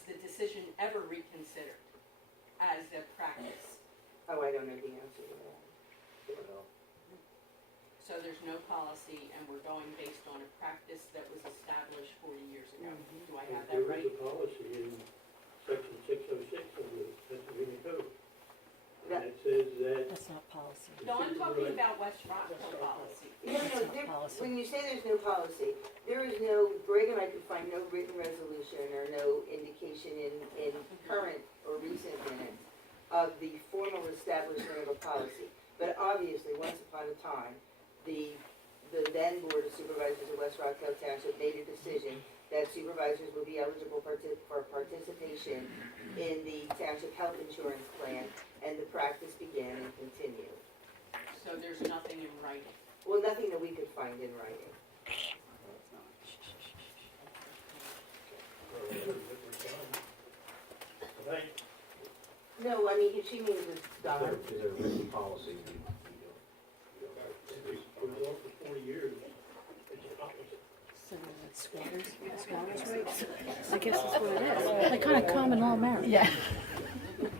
was the decision ever reconsidered as a practice? Oh, I don't know the answer to that. So there's no policy, and we're going based on a practice that was established 40 years ago. Do I have that There right? is a policy in section 606 of the Pennsylvania Code. And it says that That's not policy. No, I'm talking about West Rockhill policy. No, That's not there, policy. when you say there's no policy, there is no, Greg and I could find no written resolution or no indication in current or recent minutes of the formal establishment of a policy. But obviously, once upon a time, the then Board of Supervisors of West Rockhill Township made a decision that supervisors would be eligible for participation in the township health insurance plan, and the practice began and continued. So there's nothing in writing. Well, nothing that we could find in writing. No, I mean, she means it's done. Is there a written policy? it's been on for 40 years. It's a policy. So it's squatters' rights? I guess that's what it is. Like kind of common law marriage. Yeah.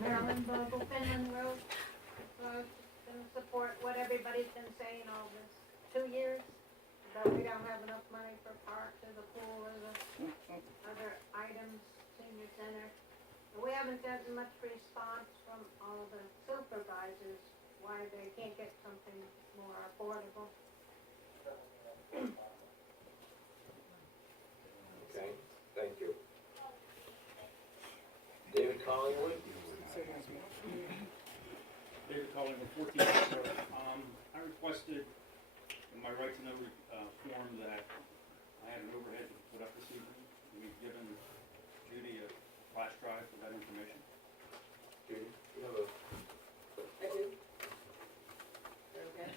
Marilyn Vogel, Finland Road. Gonna support what everybody's been saying all this 2 years, that we don't have enough money for parks or the pool or the other items, senior center. And we haven't gotten much response from all the supervisors, why they can't get something more affordable. Okay, thank you. David Collingwood? David Collingwood, 14 Rockhill. I requested in my right to know form that I had an overhead to put up this evening. We've given Judy a flash drive for that information. Judy, you have a, I do. Okay.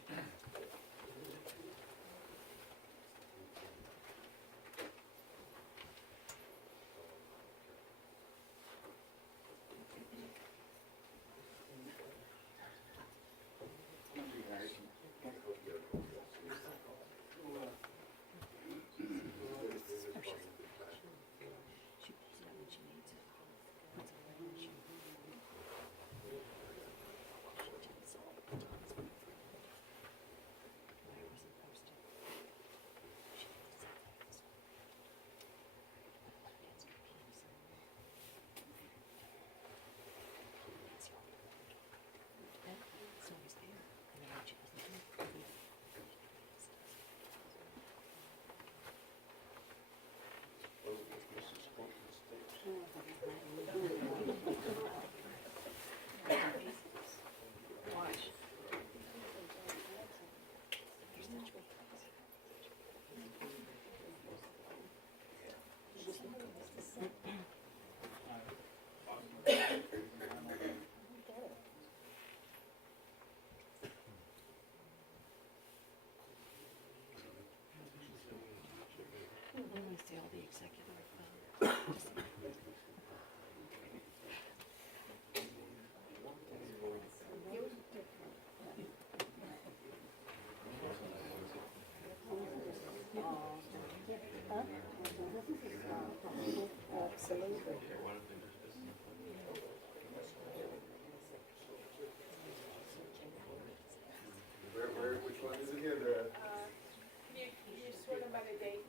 Let me see all the executive. Absolutely. which one is it here? The You sort of by the date.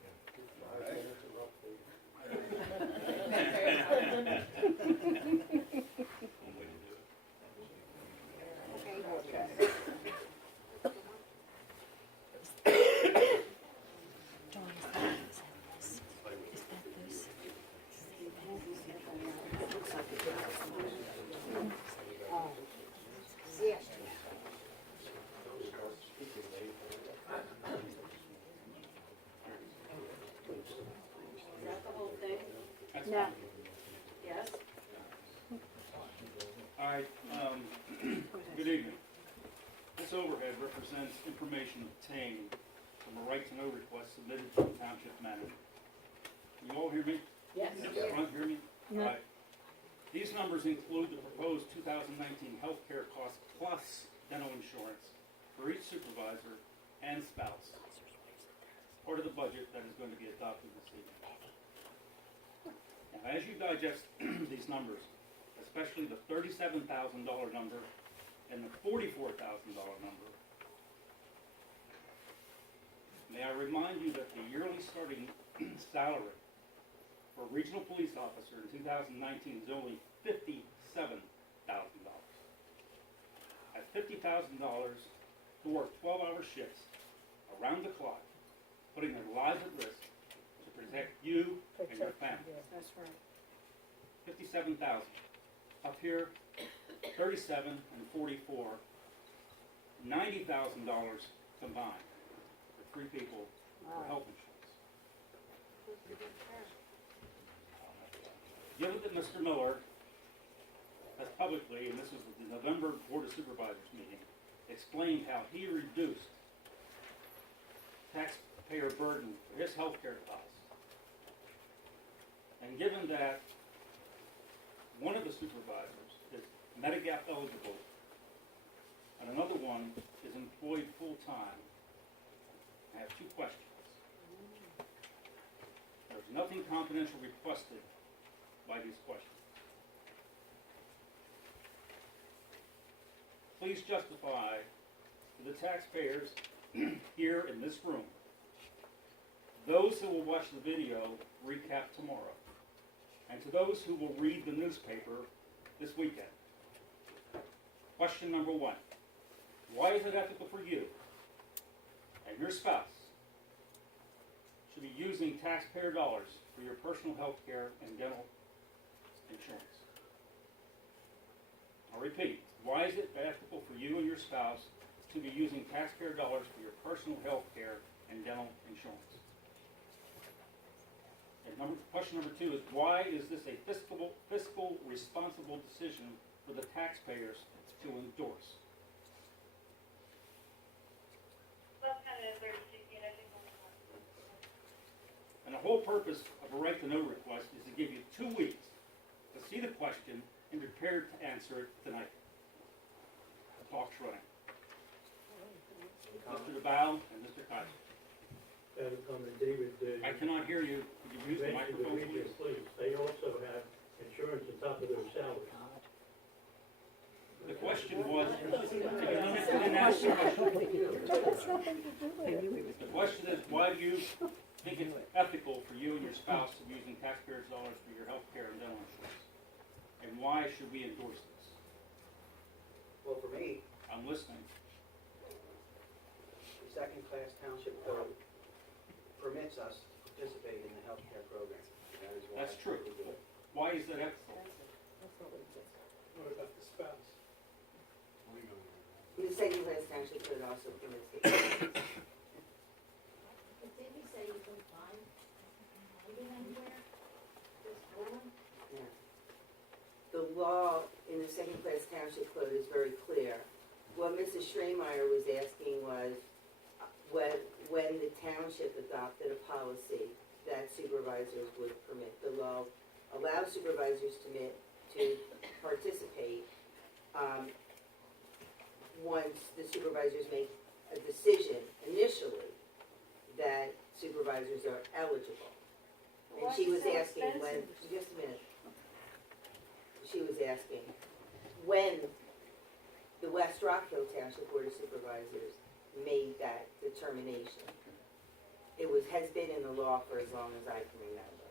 No. Yes? All right, good evening. This overhead represents information obtained from a right to know request submitted to the township manager. Can you all hear me? Yes. Front, hear me? Yeah. All right. These numbers include the proposed 2019 healthcare cost plus dental insurance for each supervisor and spouse. Part of the budget that is going to be adopted this evening. Now, As you digest these numbers, especially the $37,000 number and the $44,000 number, may I remind you that the yearly starting salary for a regional police officer in 2019 is only $57,000. At $50,000 to work 12-hour shifts around the clock, putting their lives at risk to protect you and your family. That's right. 57,000. Up here, 37 and 44, $90,000 combined for 3 people for health insurance. Given that Mr. Miller has publicly, and this was the November Board of Supervisors meeting, explained how he reduced taxpayer burden for his health care costs, and given that one of the supervisors is Medigap eligible, and another one is employed full-time, I have 2 questions. There's nothing confidential requested by these questions. Please justify to the taxpayers here in this room, those who will watch the video recap tomorrow, and to those who will read the newspaper this weekend. Question number 1. Why is it ethical for you and your spouse to be using taxpayer dollars for your personal health care and dental insurance? I'll repeat. Why is it ethical for you and your spouse to be using taxpayer dollars for your personal health care and dental insurance? And question number 2 is, why is this a fiscal responsible decision for the taxpayers to endorse? And the whole purpose of a right to know request is to give you 2 weeks to see the question and be prepared to answer it tonight. The clock's running. Mr. DeBow and Mr. Kaiser. I have a comment, David. I cannot hear you. Could you use the mentioned the microphone, regional please? police. They also have insurance on top of their salary. The question was, you didn't ask the question. The question is, why do you think it's ethical for you and your spouse to be using taxpayers' dollars for your health care and dental insurance? And why should we endorse this? Well, for me, I'm listening. the second-class township code permits us to participate in the healthcare program. That is why That's true. we do it. Why is that ethical? What about the spouse? The second class township code also permits it. But didn't he say you can find it anywhere? This woman? Yeah. The law in the second class township code is very clear. What Mrs. Schremeyer was asking was, when the township adopted a policy that supervisors would permit, the law allows supervisors to participate, once the supervisors make a decision initially that supervisors are eligible. And she was asking when, just a minute. She was asking when the West Rockhill Township Board of Supervisors made that determination. It has been in the law for as long as I can remember.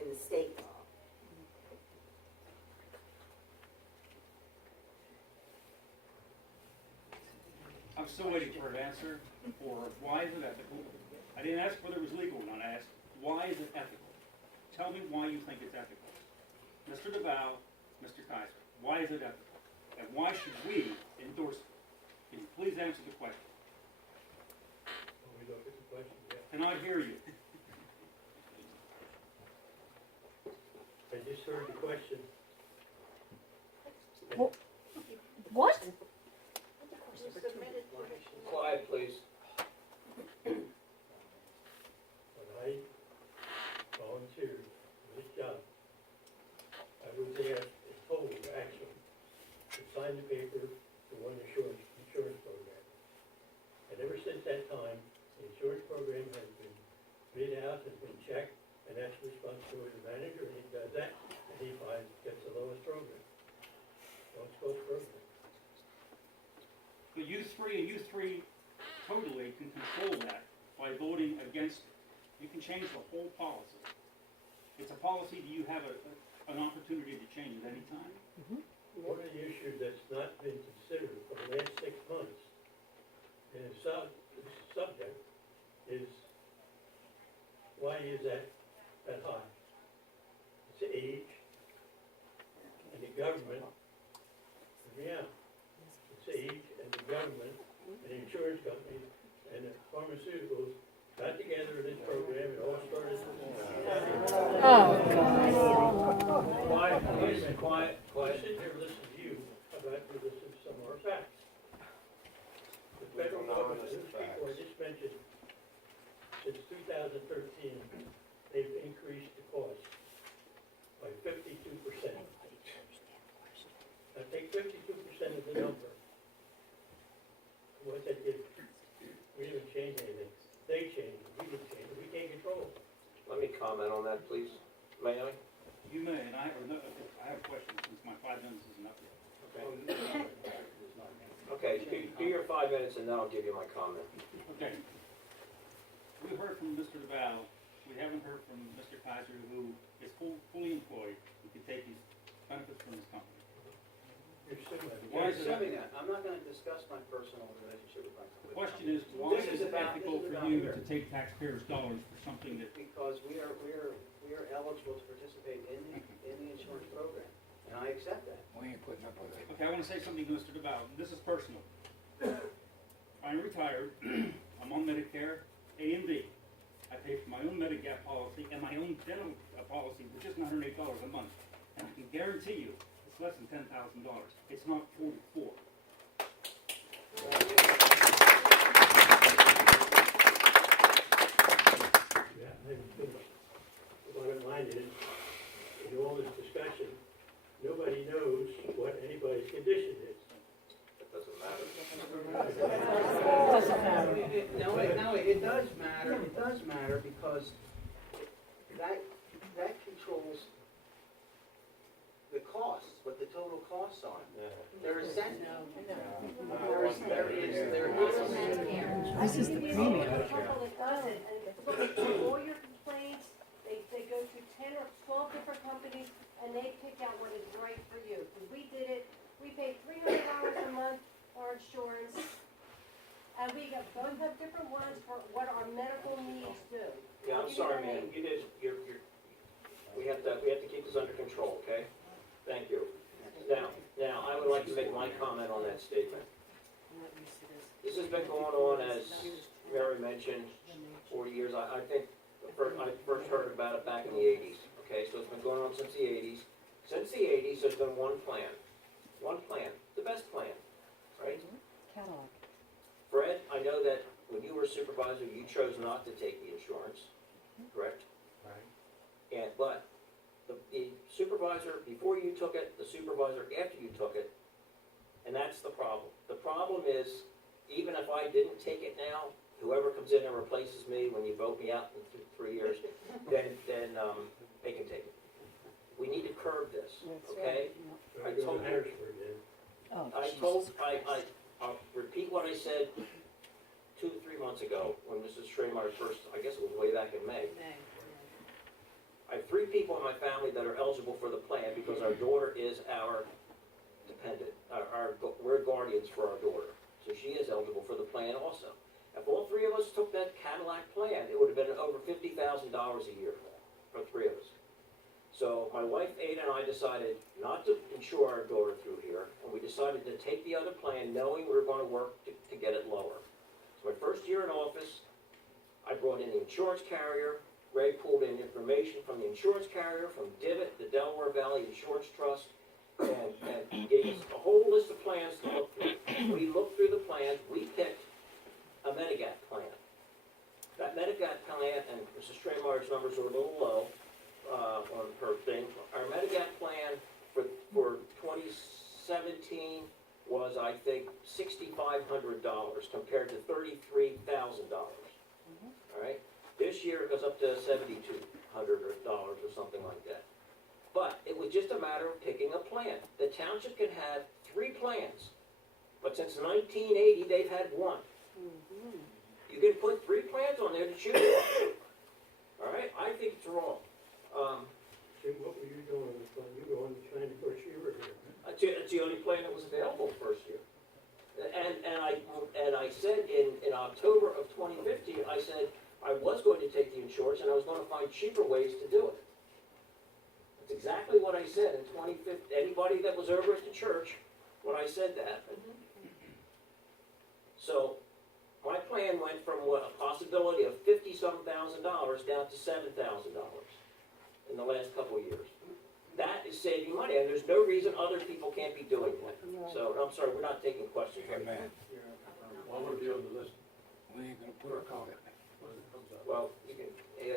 In the state law. I'm still waiting for an answer for why is it ethical. I didn't ask whether it was legal or not. I asked, why is it ethical? Tell me why you think it's ethical. Mr. DeVal, Mr. Kaiser, why is it ethical? And why should we endorse it? Can you please answer the question? When we look at the question, yeah. Cannot hear you. I just heard the question. What? You submitted to the Quiet, please. When I volunteered for this job, I was asked, told actually, to sign the paper for one insurance program. And ever since that time, the insurance program has been bid out, has been checked, and that's the responsibility who is the manager, and he does that, and he gets the lowest program. Don't scope program. But you three totally can control that by voting against it. You can change the whole policy. It's a policy that you have an opportunity to change at any time. One of the issues that's not been considered for the last 6 months, and the subject is, why is that high? It's age, and the government, yeah, it's age, and the government, and the insurance companies, and the pharmaceuticals got together in this program, and all started. Oh, God. Quiet, quiet. I sit here listening to you, about to listen to some of our facts. The federal government, those people I just mentioned, since 2013, they've increased the cost by 52%. Now take 52% of the number. What's that give? We haven't changed anything. They changed it, we didn't change it, we can't control it. Let me comment on that, please. May I? You may, and I have a question since my 5 minutes isn't up yet. Okay, do your 5 minutes and then I'll give you my comment. Okay. We heard from Mr. DeVal. We haven't heard from Mr. Kaiser, who is fully employed, who can take his benefits from his company. You're assuming. Why is it? Assuming that, I'm not gonna discuss my personal relationship with my. The question is, why This is it about- ethical this is for about you here. to take taxpayers' dollars for something that, Because we are eligible to participate in the insurance program, and I accept that. okay, I want to say something to Mr. DeVal. This is personal. I'm retired. I'm on Medicare A and B. I pay for my own Medigap policy and my own dental policy, which is $108 a month. And I can guarantee you, it's less than $10,000. It's not 44. Yeah, and the bottom line is, in all this discussion, nobody knows what anybody's condition is. It doesn't matter. No, it does matter because that controls the costs, what the total costs are. There is set. This is the premium. There's a couple that does it, and look, all your complaints, they go through 10 or 12 different companies, and they pick out what is right for you. Because we did it, we paid $300 a month for insurance, and we both have different ones for what our medical needs do. Yeah, I'm sorry, man, we have to keep this under control, okay? Thank you. Now, I would like to make my comment on that statement. This has been going on, as Mary mentioned, 40 years. I think I first heard about it back in the 80s, okay? So it's been going on since the 80s. Since the 80s, there's been one plan, the best plan, right? Catalog. Fred, I know that when you were supervisor, you chose not to take the insurance, correct? Right. But the supervisor before you took it, the supervisor after you took it, and that's the problem. The problem is, even if I didn't take it now, whoever comes in and replaces me when you vote me out in 3 years, then they can take it. We need to curb this, okay? I go to Harrisburg then. Oh, I'll repeat what I said 2 to 3 months ago when Mrs. Schremeyer first, I guess it was way back in May. I have 3 people in my family that are eligible for the plan because our daughter is our dependent. We're guardians for our daughter. So she is eligible for the plan also. If all 3 of us took that Cadillac plan, it would have been over $50,000 a year for 3 of us. So my wife Ada and I decided not to insure our daughter through here, and we decided to take the other plan knowing we were going to work to get it lower. So my first year in office, I brought in the insurance carrier. Greg pulled in information from the insurance carrier, from Divot, the Delaware Valley Insurance Trust, and gave us a whole list of plans to look through. We looked through the plans, we picked a Medigap plan. That Medigap plan, and Mrs. Straymar's numbers are a little low on her thing. Our Medigap plan for 2017 was, I think, $6,500 compared to $33,000. All right? This year it goes up to $7,200 or something was just a matter of picking a plan. The township can have 3 plans, but since 1980, they've had 1. You can put 3 plans on there to choose from. All right, I think it's wrong. Jim, what were you doing when you were on the China first year or here? It's the only plan that was available the first year. And I said in October of 2015, I said I was going to take the insurance and I was going to find cheaper ways to do it. That's exactly what I said in 2015. Anybody that was over at the church when I said that. So my plan went from a possibility of $50-some thousand down to $7,000 in the last couple of years. That is saving money, and there's no reason other people can't be doing that. So, I'm sorry, we're not taking questions right now. While we're on the list, We ain't gonna put a comment. when it comes up. Well, you can,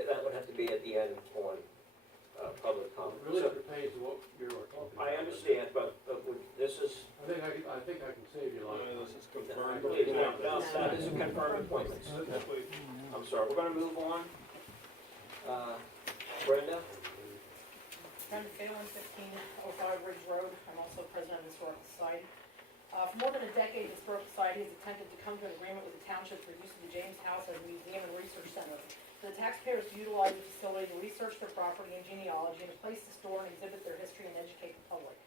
that would have to be at the end on public comment. It really So, pertains to what you're talking about. I understand, but this is, I think I can save you a lot. This is I believe, no, this is confirmed appointments. I'm sorry, we're gonna move on. Brenda? Brenda Phelan, 1505 Ridge Road. I'm also president of the Historical Society. For more than a decade, the Historical Society has attempted to come to an agreement with the township for use of the James House as a museum and research center. For the taxpayers to utilize the facility to research their property and genealogy and a place to store and exhibit their history and educate the public.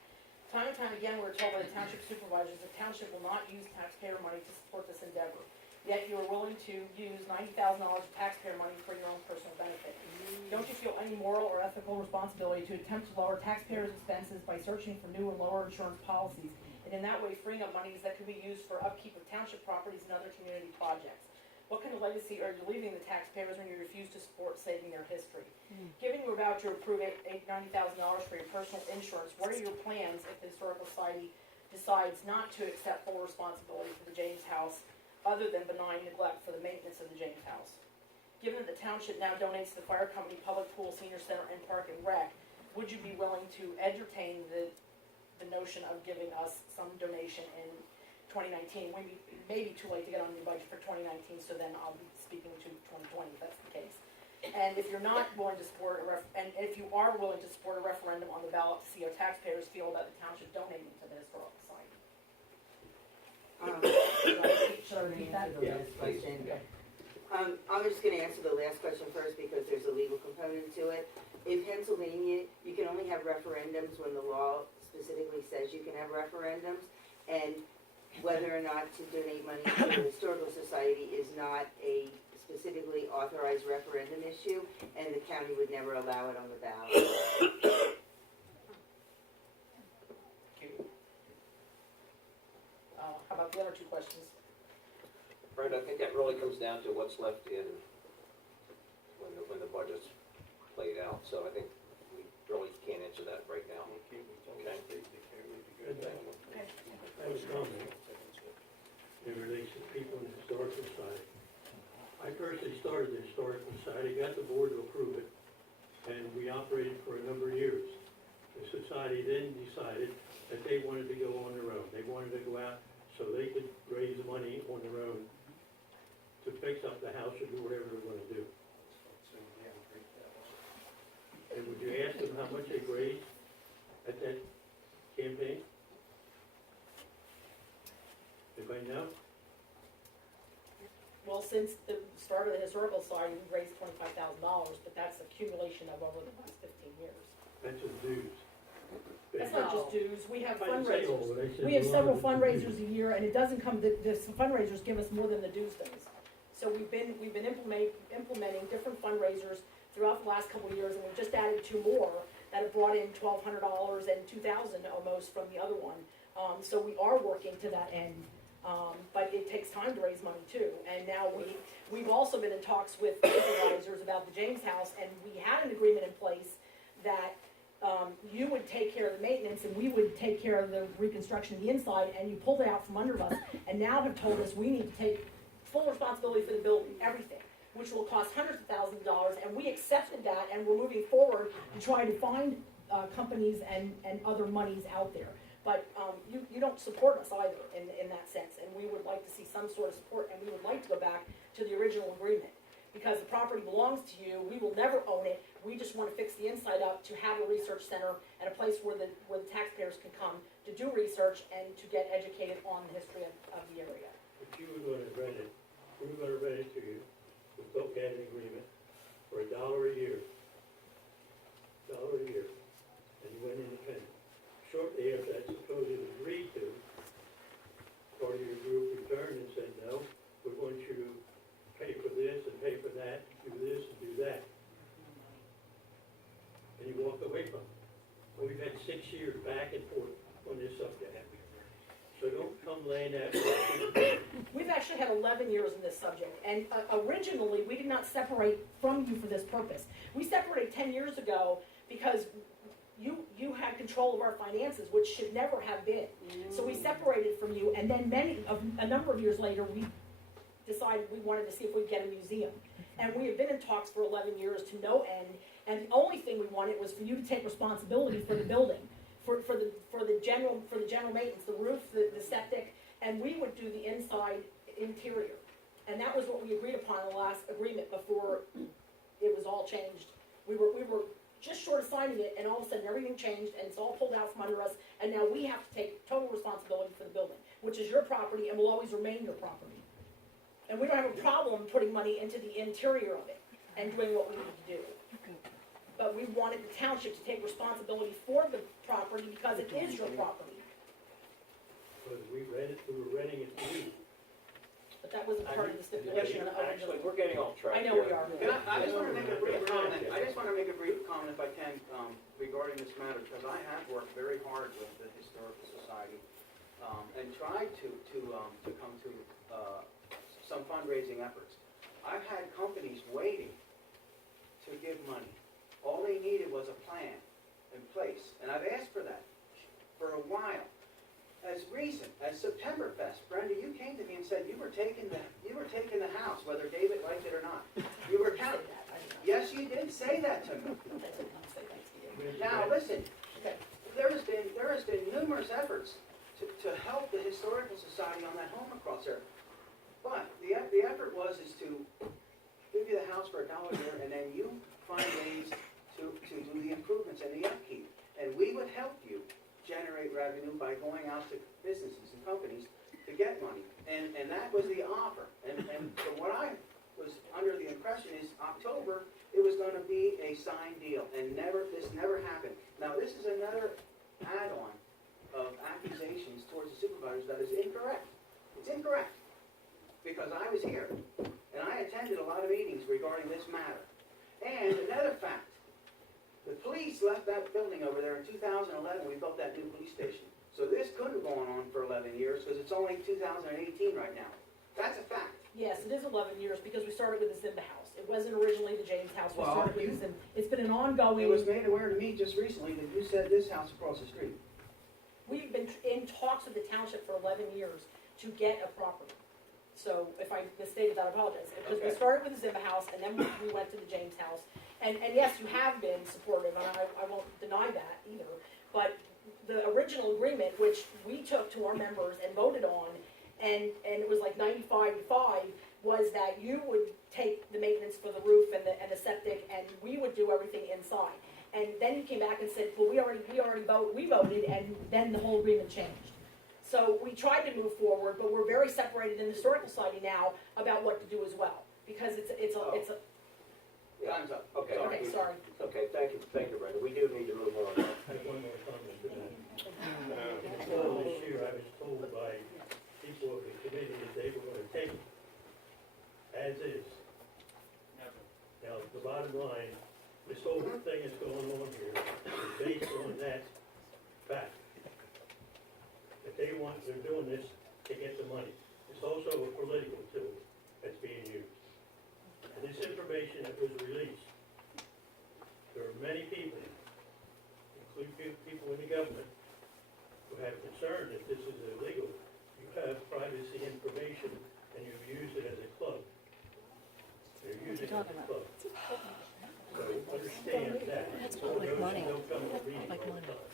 Time and time again, we're told by the township supervisors the township will not use taxpayer money to support this endeavor. Yet you are willing to use $90,000 of taxpayer money for your own personal benefit. Don't you feel any moral or ethical responsibility to attempt to lower taxpayers' expenses by searching for new and lower insurance policies, and in that way freeing up monies that could be used for upkeep of township properties and other community projects? What kind of legacy are you leaving the taxpayers when you refuse to support saving their history? Given we're about to approve $90,000 for your personal insurance, what are your plans if the Historical Society decides not to accept full responsibility for the James House, other than benign neglect for the maintenance of the James House? Given that the township now donates to the fire company, public pool, senior center, and park and rec, would you be willing to entertain the notion of giving us some donation in 2019? We may be too late to get on the budget for 2019, so then I'll be speaking to 2020 if that's the case. And if you're not willing to support and if you are willing to support a referendum on the ballot to see how taxpayers feel about the township donating to the Historical Society. Should I repeat that? The last question. I'm just gonna answer the last question first because there's a legal component to it. In Pennsylvania, you can only have referendums when the law specifically says you can have referendums, and whether or not to donate money to the Historical Society is not a specifically authorized referendum issue, and the county would never allow it on the ballot. How about the other 2 questions? Brenda, I think that really comes down to what's left in when the budget's played out, so I think we really can't answer that right now. Okay? I have a comment in relation to people in the Historical Society. I personally started the Historical Society, got the board to approve it, and we operated for a number of years. The society then decided that they wanted to go on their own. They wanted to go out so they could raise money on their own to fix up the house or do whatever they want to do. And would you ask them how much they raised at that campaign? Anybody know? Well, since the start of the Historical Society, we've raised $25,000, but that's accumulation of over the last 15 years. That's just dues. That's not just dues, we have I didn't say all, fundraisers. but I said We have a lot several of it is fundraisers dues. a year, and it doesn't come, the fundraisers give us more than the dues does. So we've been implementing different fundraisers throughout the last couple of years, and we've just added 2 more that have brought in $1,200 and $2,000 almost from the other one. So we are working to that end, but it takes time to raise money too. And now we've also been in talks with supervisors about the James House, and we had an agreement in place that you would take care of the maintenance and we would take care of the reconstruction of the inside, and you pulled it out from under us, and now have told us we need to take full responsibility for the building, everything, which will cost hundreds of thousands of dollars, and we accepted that, and we're moving forward to try to find companies and other monies out there. But you don't support us either in that sense, and we would like to see some sort of support, and we would like to go back to the original agreement. because the property belongs to you, we will never own it, we just wanna fix the inside up to have a research center and a place where the taxpayers can come to do research and to get educated on the history of the area. If you were gonna rent it, we were gonna rent it to you, we both had an agreement for $1 a year. $1 a year, and you went independent. Shortly after that supposedly agreed to, part of your group returned and said, no, we want you to pay for this and pay for that, do this and do that. And you walked away from it. And we've had 6 years back and forth on this subject. So don't come laying that. We've actually had 11 years in this subject, and originally, we did not separate from you for this purpose. We separated 10 years ago because you had control of our finances, which should never have been. So we separated from you, and then a number of years later, we decided we wanted to see if we'd get a museum. And we have been in talks for 11 years to no end, and the only thing we wanted was for you to take responsibility for the building, for the general maintenance, the roof, the septic, and we would do the inside interior. And that was what we agreed upon in the last agreement before it was all changed. We were just short of signing it, and all of a sudden everything changed, and it's all pulled out from under us, and now we have to take total responsibility for the building, which is your property and will always remain your property. And we don't have a problem putting money into the interior of it and doing what we need to do. But we wanted the township to take responsibility for the property because it is your property. Because we were renting it to you. But that wasn't part of the stipulation. Actually, we're getting off track I know we here. are. I just wanna make a brief comment, if I can, regarding this matter, because I have worked very hard with the Historical Society, and tried to come to, some fundraising efforts. I've had companies waiting to give money. All they needed was a plan in place, and I've asked for that for a while. As recent as Septemberfest, Brenda, you came to me and said you were taking the house, whether David liked it or not. You were counting. Yes, you did say that to me. Now, listen, there has been numerous efforts to help the Historical Society on that home across there. But the effort is to give you the house for $1 a year, and then you find ways to do the improvements and the upkeep. And we would help you generate revenue by going out to businesses and companies to get money. And that was the offer. And from what I was under the impression is October, it was going to be a signed deal. And this never happened. Now, this is another add-on of accusations towards the supervisors that is incorrect. It's incorrect. Because I was here, and I attended a lot of meetings regarding this matter. And another fact, the police left that building over there in 2011, we built that new police station. So this could have gone on for 11 years, because it's only 2018 right now. That's a fact. Yes, it is 11 years, because we started with the Zimba house. It wasn't originally the James house, we Well, started with the Zimba. It's been an ongoing. It was made aware to me just recently that you said this house across the street. We've been in talks with the township for 11 years to get a property. So if I misstated that, I apologize. Because we Okay. started with the Zimba house, and then we went to the James house. And yes, you have been supportive, and I won't deny that either. But the original agreement, which we took to our members and voted on, and it was like 95-5, was that you would take the maintenance for the roof and the septic, and we would do everything inside. And then you came back and said, well, we voted, and then the whole agreement changed. So we tried to move forward, but we're very separated in the Historical Society now about what to do as well, because it's a. Time's up. Okay. Okay, sorry. Okay, thank you, Brenda. We do need to move on. I have one more comment to that. In the fall of this year, I was told by people of the committee that they were gonna take it as is. Now, the bottom line, this whole thing that's going on here is based on that fact. That they're doing this to get the money. It's also a political tool that's being used. And this information that was released, there are many people, including people in the government, who have concern that this is illegal. You have privacy information and you've used it as a club. You're using it as a club. So understand that. That's public money. Don't come to read Public all the money.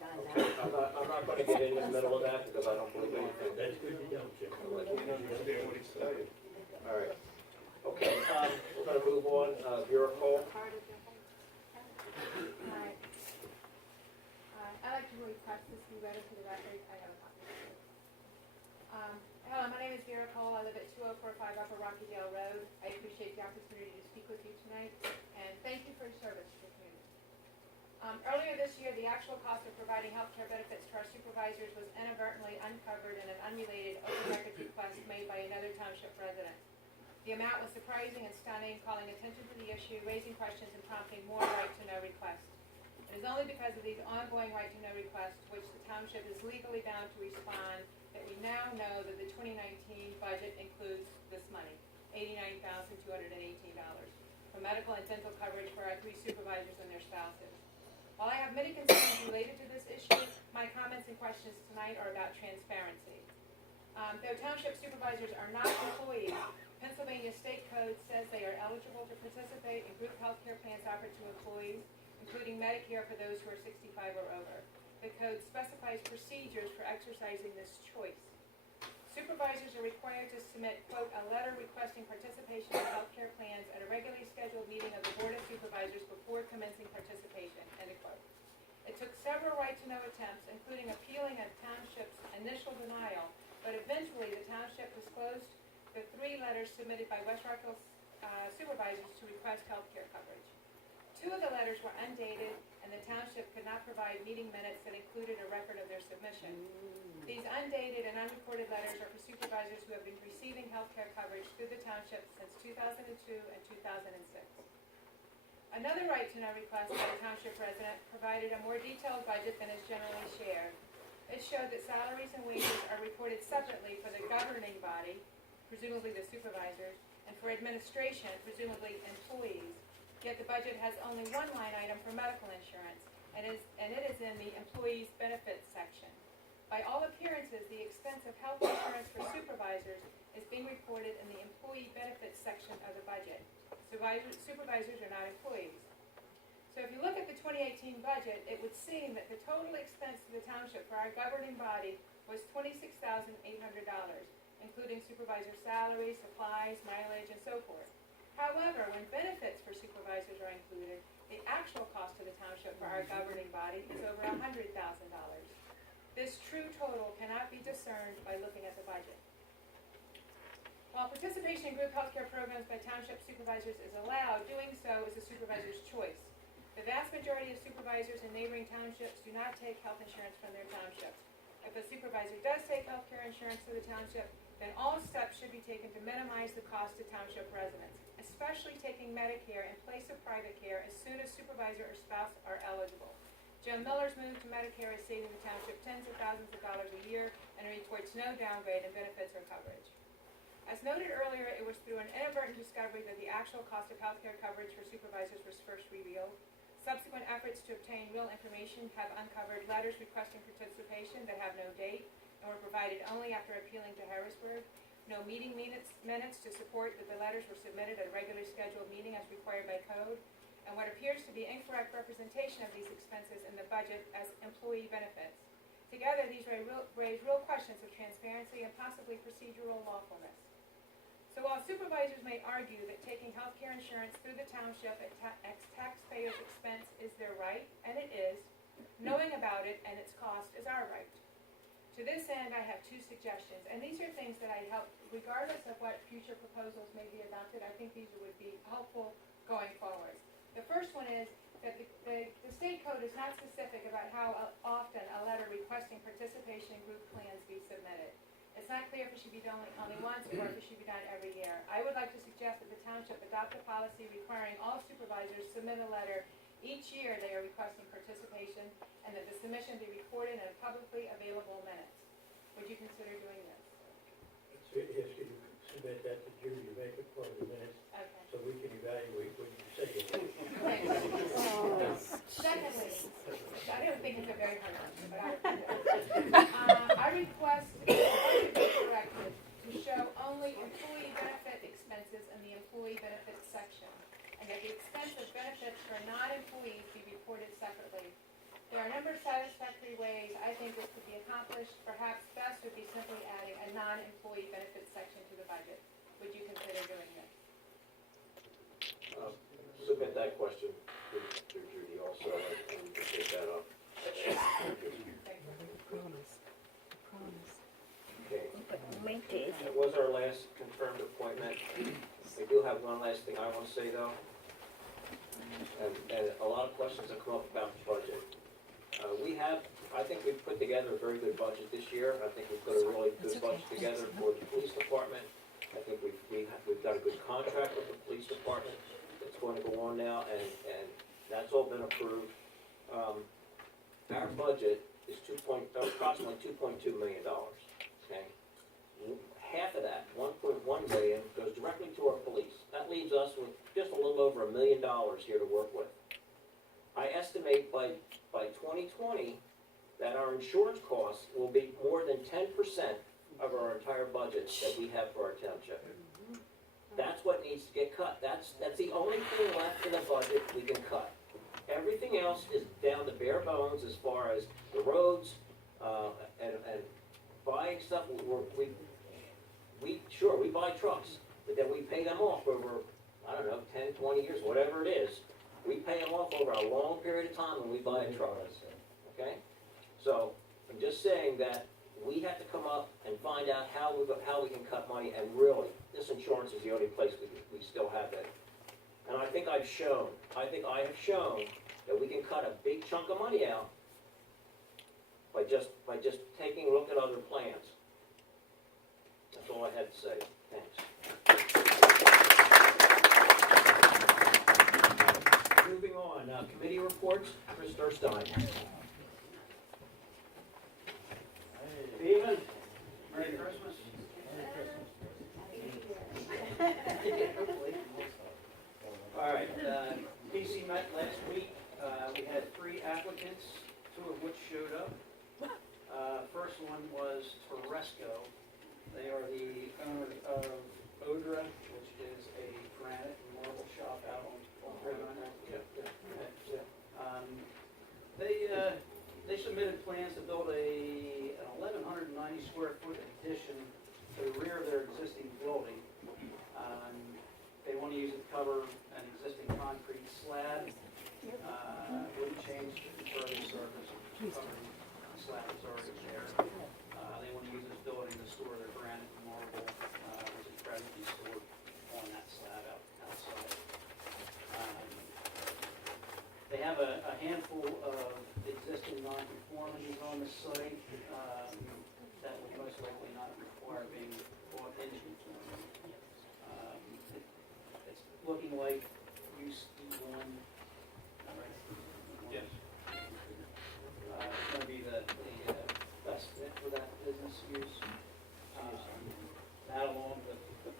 time. I'm not gonna get into the middle of that because I don't believe anything. That's good you don't, Jim. I understand what he's saying. one, Bureau Cole. Part of the whole. Alright. I'd like to request this be read into the record. I have a copy. Hello, my name is Vera Cole. I live at 2045 Upper Rockydale Road. I appreciate the opportunity to speak with you tonight, and thank you for your service to the community. Earlier this year, the actual cost of providing health care benefits to our supervisors was inadvertently uncovered in an unrelated open records request made by another township resident. The amount was surprising and stunning, calling attention to the issue, raising questions, and prompting more right-to-know requests. It is only because of these ongoing right-to-know requests, to which the township is legally bound to respond, that we now know that the 2019 budget includes this money, $89,218, for medical and dental coverage for our 3 supervisors and their spouses. While I have many concerns related to this issue, my comments and questions tonight are about transparency. Though township supervisors are not employees, Pennsylvania state code says they are eligible to participate in group health care plans offered to employees, including Medicare for those who are 65 or over. The code specifies procedures for exercising this choice. Supervisors are required to submit, quote, a letter requesting participation in health care plans at a regularly scheduled meeting of the Board of Supervisors before commencing participation, end of quote. It took several right-to-know attempts, including appealing a township's initial denial, but eventually the township disclosed the 3 letters submitted by West Rockhill supervisors to request health care coverage. 2 of the letters were undated, and the township could not provide meeting minutes that included a record of their submission. These undated and unrecorded letters are for supervisors who have been receiving health care coverage through the township since 2002 and 2006. Another right-to-know request by a township resident provided a more detailed budget than is generally shared. It showed that salaries and wages are reported separately for the governing body, presumably the supervisors, and for administration, presumably employees. Yet the budget has only one line item for medical insurance, and it is in the employees' benefits section. By all appearances, the expense of health insurance for supervisors is being reported in the employee benefits section of the budget. Supervisors are not employees. So if you look at the 2018 budget, it would seem that the total expense to the township for our governing body was $26,800, including supervisor salaries, supplies, mileage, and so forth. However, when benefits for supervisors are included, the actual cost to the township for our governing body is over $100,000. This true total cannot be discerned by looking at the budget. While participation in group health care programs by township supervisors is allowed, doing so is a supervisor's choice. The vast majority of supervisors in neighboring townships do not take health insurance from their township. If a supervisor does take health care insurance through the township, then all steps should be taken to minimize the cost to township residents, especially taking Medicare in place of private care as soon as supervisor or spouse are eligible. Joe Miller's move to Medicare is saving the township tens of thousands of dollars a year, and it reports no downgrade in benefits or coverage. As noted earlier, it was through an inadvertent discovery that the actual cost of health care coverage for supervisors was first revealed. Subsequent efforts to obtain real information have uncovered letters requesting participation that have no date and were provided only after appealing to Harrisburg. No meeting minutes to support that the letters were submitted at a regularly scheduled meeting as required by code, and what appears to be incorrect representation of these expenses in the budget as employee benefits. Together, these raise real questions of transparency and possibly procedural lawfulness. So while supervisors may argue that taking health care insurance through the township at taxpayers' expense is their right, and it is, knowing about it and its cost is our right. To this end, I have 2 suggestions, and these are things that I help, regardless of what future proposals may be adopted, I think these would be helpful going forward. The first one is that the state code is not specific about how often a letter requesting participation in group plans be submitted. It's not clear if it should be done only once or if it should be done every year. I would like to suggest that the township adopt a policy requiring all supervisors submit a letter each year they are requesting participation, and that the submission be recorded in publicly available minutes. Would you consider doing this? Yes, you submit that to Judy to make it part of the minutes, Okay. so we can evaluate what you say. Secondly, I don't think it's a very hard one, but I request that the budget be corrected to show only employee benefit expenses in the employee benefits section, and that the expense of benefits for non-employees be reported separately. There are a number of satisfactory ways I think this could be accomplished. Perhaps best would be simply adding a non-employee benefits section to the budget. Would you consider doing this? that question through Judy also, and we can take that up. Promise. Promise. Okay, Make it. that was our last confirmed appointment. I do have one last thing I want to say though. And a lot of questions have come up about the budget. I think we've put together a very good budget this year. I think we've put a really good budget together for the police department. I think we've got a good contract with the police department that's going to go on now, and that's all been approved. Our budget is approximately $2.2 million, okay? Half of that, 1.1 million, goes directly to our police. That leaves us with just a little over $1 million here to work with. I estimate by 2020 that our insurance costs will be more than 10% of our entire budget that we have for our township. That's what needs to get cut. That's the only thing left in the budget we can cut. Everything else is down to bare bones as far as the roads, and buying stuff. We buy trucks, but then we pay them off over, I don't know, 10, 20 years, whatever it is. We pay them off over a long period of time when we buy a truck, okay? So, I'm just saying that we have to come up and find out how we can cut money, and really, this insurance is the only place we still have it. And I think I have shown that we can cut a big chunk of money out by just taking a look at other plans. That's all I had to say. Thanks. Moving on, committee reports, Chris Durstein. Steven? Merry Christmas. All right, PC met last week. We had 3 applicants, 2 of which showed up. First one was Torresco. They are the owner of Odra, which is a granite and marble shop out on They submitted plans to build an 1,190 square foot addition to the rear of their existing building. They want to use it to cover an existing concrete slab. Wouldn't change the impervious surface, covering the slab that's already there. They want to use this building to store their granite and marble, which is presently stored on that slab outside. They have a handful of existing non-conformities on the site that will most likely not require being brought into conformity. It's looking like use E1. Yes. It's going to be the best fit for that business use. That along with the